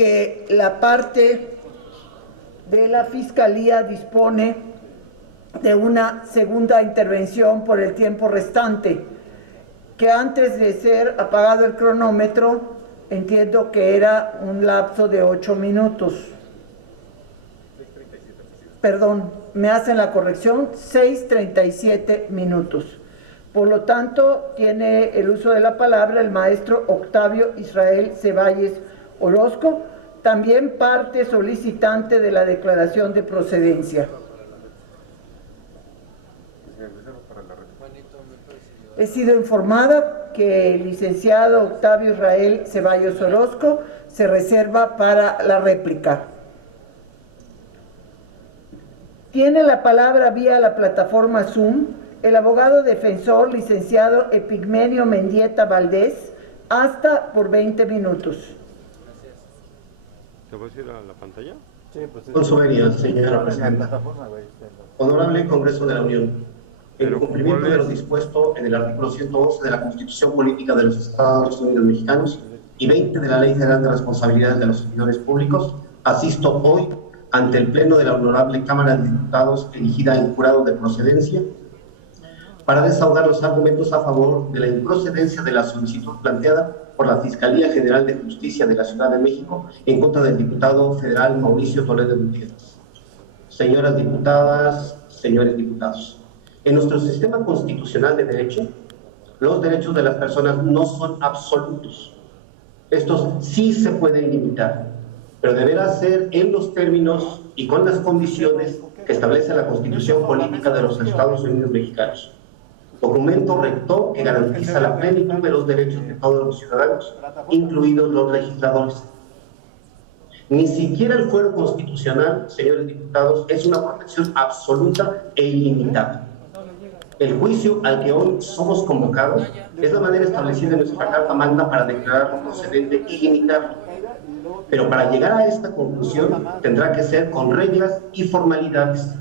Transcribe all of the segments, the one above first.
que la parte de la Fiscalía dispone de una segunda intervención por el tiempo restante, que antes de ser apagado el cronómetro, entiendo que era un lapso de 8 minutos. Perdón, me hacen la corrección, 6:37 minutos. Por lo tanto, tiene el uso de la palabra el maestro Octavio Israel Ceballos Orozco, también parte solicitante de la declaración de procedencia. He sido informada que el licenciado Octavio Israel Ceballos Orozco se reserva para la réplica. Tiene la palabra vía la plataforma Zoom el abogado defensor licenciado Epigmenio Mendieta Valdés, hasta por 20 minutos. ¿Te puedes ir a la pantalla? Sí, pues Con su venia, señora presidenta. Honorable Congreso de la Unión, en cumplimiento de lo dispuesto en el artículo 111 de la Constitución Política de los Estados Unidos Mexicanos y 20 de la Ley General de Responsabilidades de los Servidores Públicos, asisto hoy ante el Pleno de la Honorable Cámara de Diputados elegida en jurado de procedencia para desahogar los argumentos a favor de la improcedencia de la solicitud planteada por la Fiscalía General de Justicia de la Ciudad de México en contra del diputado federal Mauricio Toledo Gutiérrez. Señoras diputadas, señores diputados, en nuestro sistema constitucional de derecho, los derechos de las personas no son absolutos. Estos sí se pueden limitar, pero deberá ser en los términos y con las condiciones que establece la Constitución Política de los Estados Unidos Mexicanos. Documento rector que garantiza la plenitud de los derechos de todos los ciudadanos, incluidos los legisladores. Ni siquiera el fuero constitucional, señores diputados, es una protección absoluta e ilimitada. El juicio al que hoy somos convocados es la manera establecida en nuestra Carta Magna para declararlo procedente y limitarlo. Pero para llegar a esta conclusión tendrá que ser con reglas y formalidades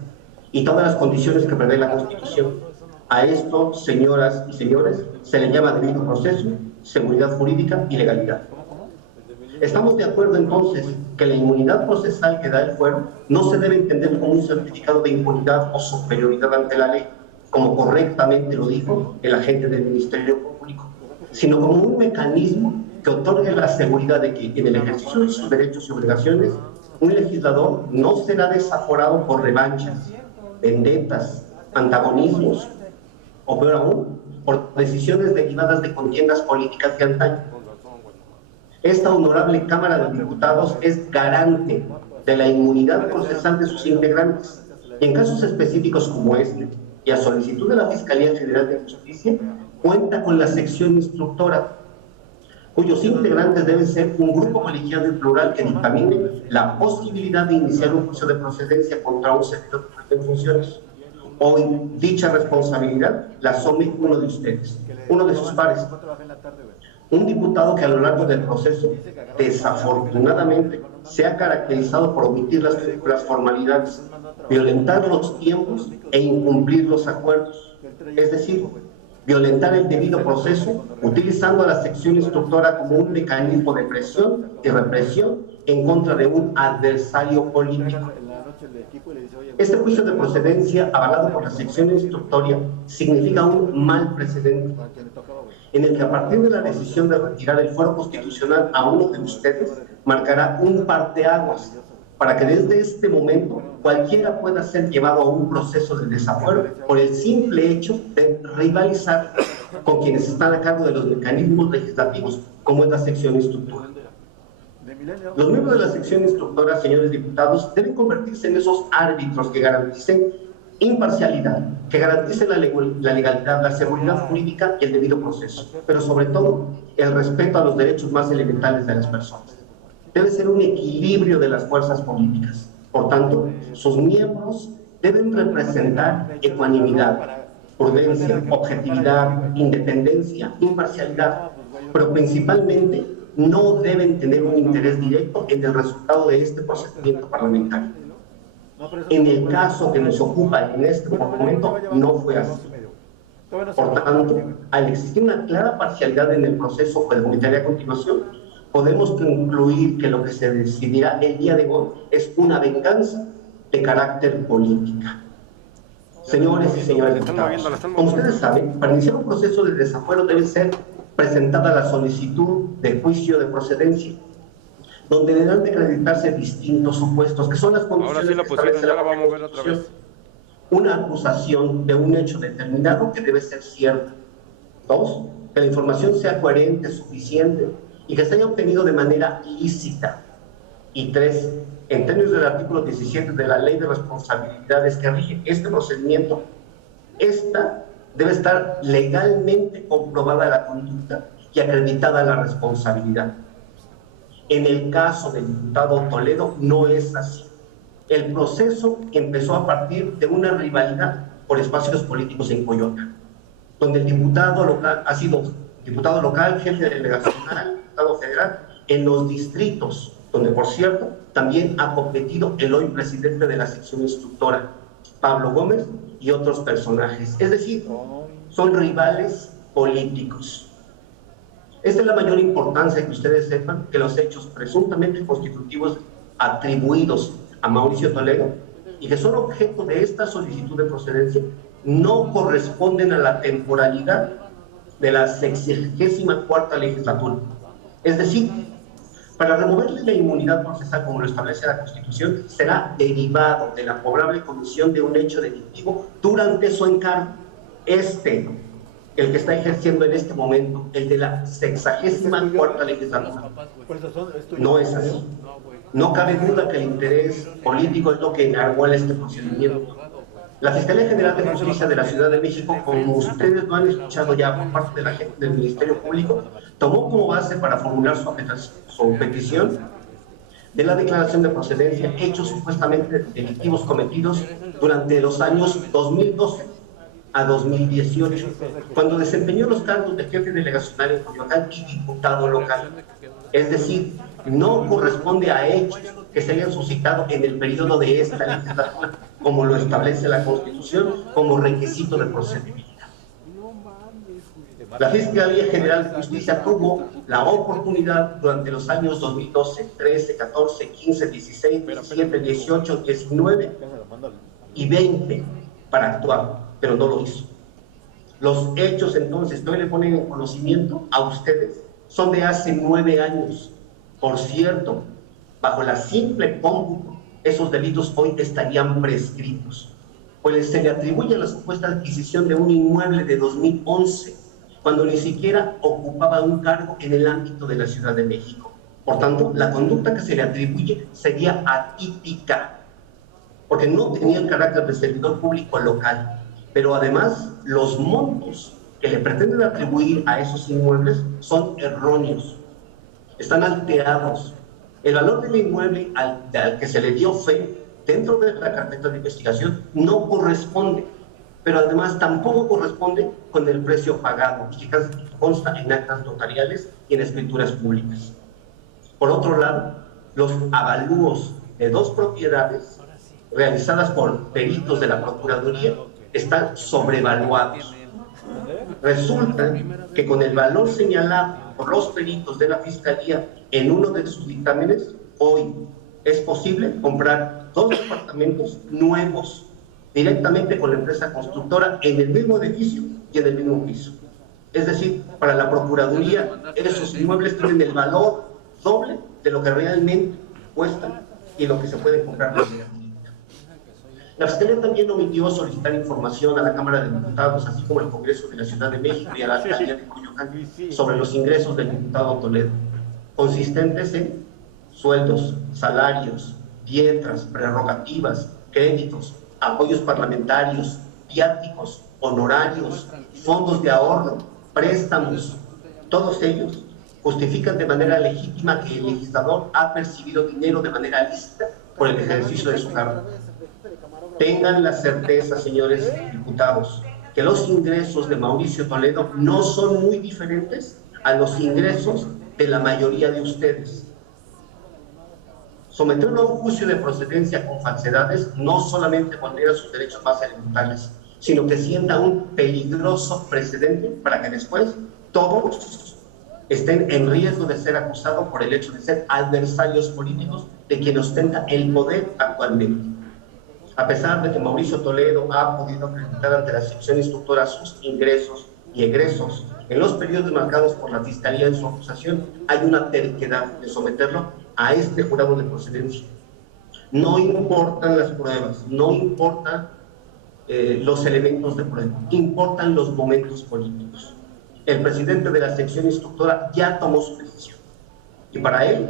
y todas las condiciones que prevé la Constitución. A esto, señoras y señores, se le llama debido proceso, seguridad jurídica y legalidad. Estamos de acuerdo entonces que la inmunidad procesal que da el fuero no se debe entender como un certificado de impunidad o superioridad ante la ley, como correctamente lo dijo el agente del Ministerio Público, sino como un mecanismo que otorgue la seguridad de que en el ejercicio de sus derechos y obligaciones, un legislador no será desaforado por revanchas, vendetas, antagonismos, o peor aún, por decisiones derivadas de contiendas políticas de antaño. Esta honorable Cámara de Diputados es garante de la inmunidad procesal de sus integrantes, y en casos específicos como este, y a solicitud de la Fiscalía General de Justicia, cuenta con la sección instructora, cuyos integrantes deben ser un grupo colegiado y plural que dictamine la posibilidad de iniciar un juicio de procedencia contra un servidor en funciones. Hoy dicha responsabilidad la asume uno de ustedes, uno de sus pares, un diputado que a lo largo del proceso, desafortunadamente, se ha caracterizado por omitir las formalidades, violentar los tiempos e incumplir los acuerdos, es decir, violentar el debido proceso, utilizando a la sección instructora como un mecanismo de presión y represión en contra de un adversario político. Este juicio de procedencia, avalado por la sección instructoria, significa un mal precedente, en el que a partir de la decisión de retirar el fuero constitucional a uno de ustedes, marcará un parteaguas para que desde este momento cualquiera pueda ser llevado a un proceso de desafuero por el simple hecho de rivalizar con quienes están a cargo de los mecanismos legislativos, como es la sección instructora. Los miembros de la sección instructora, señores diputados, deben convertirse en esos árbitros que garanticen imparcialidad, que garanticen la legalidad, la seguridad jurídica y el debido proceso, pero sobre todo el respeto a los derechos más elementales de las personas. Debe ser un equilibrio de las fuerzas políticas. Por tanto, sus miembros deben representar ecuanimidad, prudencia, objetividad, independencia, imparcialidad, pero principalmente no deben tener un interés directo en el resultado de este procedimiento parlamentario. En el caso que nos ocupa en este momento, no fue así. Por tanto, al existir una clara parcialidad en el proceso que comentaré a continuación, podemos concluir que lo que se decidirá el día de hoy es una venganza de carácter política. Señores y señoras diputados, como ustedes saben, para iniciar un proceso de desafuero debe ser presentada la solicitud de juicio de procedencia, donde deberán de acreditarse distintos supuestos, que son las condiciones Ahora sí la que pusieron, establece ya la la vamos a ver otra Constitución. vez. Una acusación de un hecho determinado que debe ser cierto. 2, que la información sea coherente, suficiente y que se haya obtenido de manera lícita. Y 3, en términos del artículo 17 de la Ley de Responsabilidades que rige este procedimiento, esta debe estar legalmente comprobada la conducta y acreditada la responsabilidad. En el caso del diputado Toledo no es así. El proceso empezó a partir de una rivalidad por espacios políticos en Coyoacán, donde el diputado local ha sido diputado local, jefe de delegacional, diputado federal, en los distritos, donde por cierto también ha competido el hoy presidente de la sección instructora, Pablo Gómez, y otros personajes. Es decir, son rivales políticos. Esta es la mayor importancia, que ustedes sepan que los hechos presuntamente constitutivos atribuidos a Mauricio Toledo y que son objeto de esta solicitud de procedencia no corresponden a la temporalidad de la 64ª legislatura. Es decir, para removerle la inmunidad procesal como lo establece la Constitución, será derivado de la probable comisión de un hecho delictivo durante su encargo. El que está ejerciendo en este momento, el de la 64ª legislatura. No es así. No cabe duda que el interés político es lo que encargó a este procedimiento. La Fiscalía General de Justicia de la Ciudad de México, como ustedes lo han escuchado ya por parte de la gente del Ministerio Público, tomó como base para formular su petición de la declaración de procedencia hechos supuestamente delictivos cometidos durante los años 2012 a 2018, cuando desempeñó los cargos de jefe delegacional en Coyoacán y diputado local. Es decir, no corresponde a hechos que se hayan suscitado en el periodo de esta legislatura, como lo establece la Constitución como requisito de procedimiento. La Fiscalía General de Justicia tuvo la oportunidad durante los años 2012, 13, 14, 15, 16, 17, 18, 19 y 20 para actuar, pero no lo hizo. Los hechos entonces que hoy le ponen en conocimiento a ustedes son de hace 9 años. Por cierto, bajo la simple cómputo, esos delitos hoy estarían prescritos, pues se le atribuye la supuesta adquisición de un inmueble de 2011, cuando ni siquiera ocupaba un cargo en el ámbito de la Ciudad de México. Por tanto, la conducta que se le atribuye sería atípica, porque no tenía el carácter de servidor público local, pero además los montos que le pretenden atribuir a esos inmuebles son erróneos, están alterados. El valor del inmueble al que se le dio fe dentro de la carpeta de investigación no corresponde, pero además tampoco corresponde con el precio pagado y que consta en actas notariales y en escrituras públicas. Por otro lado, los avalúos de 2 propiedades realizadas por peritos de la Procuraduría están sobrevaluados. Resulta que con el valor señalado por los peritos de la Fiscalía en uno de sus dictámenes, hoy es posible comprar 2 departamentos nuevos directamente con la empresa constructora en el mismo edificio y en el mismo piso. Es decir, para la Procuraduría, esos inmuebles tienen el valor doble de lo que realmente cuestan y lo que se puede comprar. La Fiscalía también omitió solicitar información a la Cámara de Diputados, así como al Congreso de la Ciudad de México y a la Alcaldía de Coyoacán sobre los ingresos del diputado Toledo, consistentes en sueldos, salarios, dietas, prerrogativas, créditos, apoyos parlamentarios, viáticos, honorarios, fondos de ahorro, préstamos. Todos ellos justifican de manera legítima que el legislador ha percibido dinero de manera lícita por el ejercicio de su cargo. Tengan la certeza, señores diputados, que los ingresos de Mauricio Toledo no son muy diferentes a los ingresos de la mayoría de ustedes. Someterlo a un juicio de procedencia con falsedades no solamente vulnera sus derechos más elementales, sino que sienta un peligroso precedente para que después todos estén en riesgo de ser acusados por el hecho de ser adversarios políticos de quien ostenta el poder actualmente. A pesar de que Mauricio Toledo ha podido acreditar ante la sección instructora sus ingresos y egresos en los periodos marcados por la Fiscalía en su acusación, hay una terquedad de someterlo a este jurado de procedencia. No importan las pruebas, no importan los elementos de prueba, importan los momentos políticos. El presidente de la sección instructora ya tomó su decisión y para él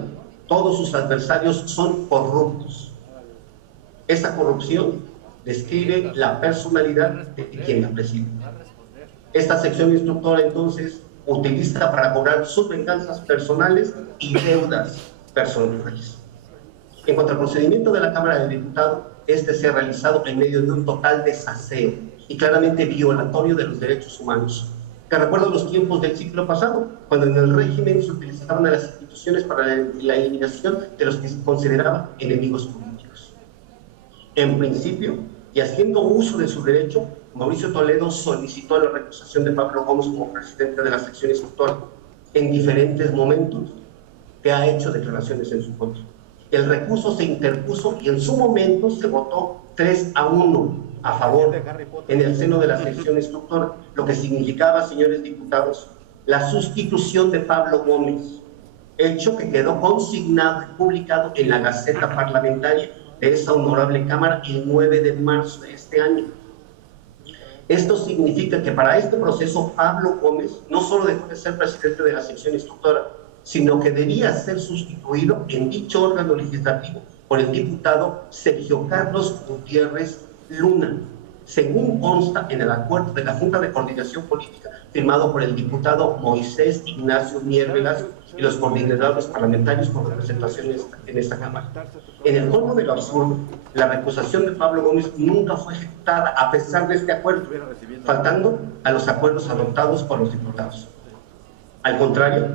todos sus adversarios son corruptos. Esta corrupción describe la personalidad de quien la preside. Esta sección instructora entonces utiliza para cobrar sus venganzas personales y deudas personales. En cuanto al procedimiento de la Cámara de Diputados, este se ha realizado en medio de un total desaseo y claramente violatorio de los derechos humanos, que recuerda los tiempos del siglo pasado, cuando en el régimen se utilizaban a las instituciones para la eliminación de los que se consideraban enemigos políticos. En principio, y haciendo uso de su derecho, Mauricio Toledo solicitó la recusación de Pablo Gómez como presidente de la sección instructora. En diferentes momentos que ha hecho declaraciones en su contra. El recurso se interpuso y en su momento se votó 3-1 a favor en el seno de la sección instructora, lo que significaba, señores diputados, la sustitución de Pablo Gómez, hecho que quedó consignado y publicado en la Gaceta Parlamentaria de esa honorable Cámara el 9 de marzo de este año. Esto significa que para este proceso Pablo Gómez no solo dejó de ser presidente de la sección instructora, sino que debía ser sustituido en dicho órgano legislativo por el diputado Sergio Carlos Gutiérrez Luna, según consta en el acuerdo de la Junta de Coordinación Política firmado por el diputado Moisés Ignacio Mier Velasco y los coordinadores parlamentarios con representación en esta Cámara. En el colmo de lo absurdo, la recusación de Pablo Gómez nunca fue ejecutada a pesar de este acuerdo, faltando a los acuerdos adoptados por los diputados. Al contrario,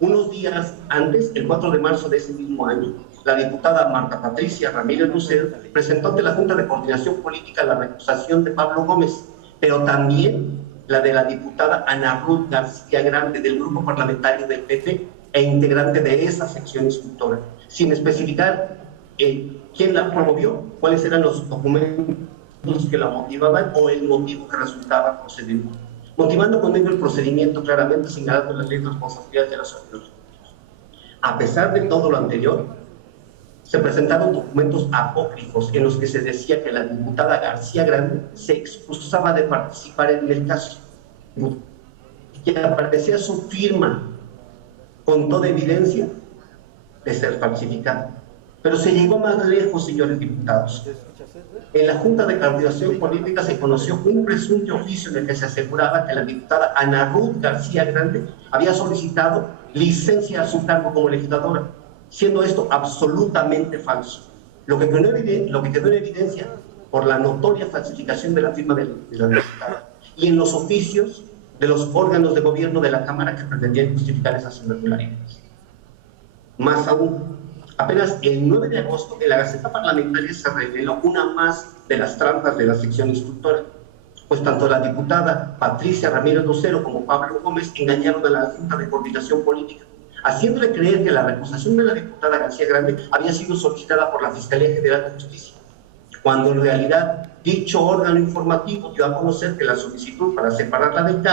unos días antes, el 4 de marzo de ese mismo año, la diputada Marta Patricia Ramírez Lucero presentó ante la Junta de Coordinación Política la recusación de Pablo Gómez, pero también la de la diputada Ana Ruth García Grande del grupo parlamentario del PT e integrante de esa sección instructora, sin especificar quién la promovió, cuáles eran los documentos que la motivaban o el motivo que resultaba procedente, motivando con ello el procedimiento claramente señalando las leyes de responsabilidad de los servidores. A pesar de todo lo anterior, se presentaron documentos apócrifos en los que se decía que la diputada García Grande se excusaba de participar en el caso, que aparecía su firma con toda evidencia de ser falsificada. Pero se llegó más lejos, señores diputados. En la Junta de Coordinación Política se conoció un presunto oficio en el que se aseguraba que la diputada Ana Ruth García Grande había solicitado licencia a su cargo como legisladora, siendo esto absolutamente falso, lo que quedó en evidencia por la notoria falsificación de la firma de la diputada y en los oficios de los órganos de gobierno de la Cámara que pretendían justificar esas irregularidades. Más aún, apenas el 9 de agosto en la Gaceta Parlamentaria se reveló una más de las trampas de la sección instructora, pues tanto la diputada Patricia Ramírez Lucero como Pablo Gómez engañaron a la Junta de Coordinación Política, haciéndole creer que la recusación de la diputada García Grande había sido solicitada por la Fiscalía General de Justicia, cuando en realidad dicho órgano informativo dio a conocer que la solicitud para separarla del cargo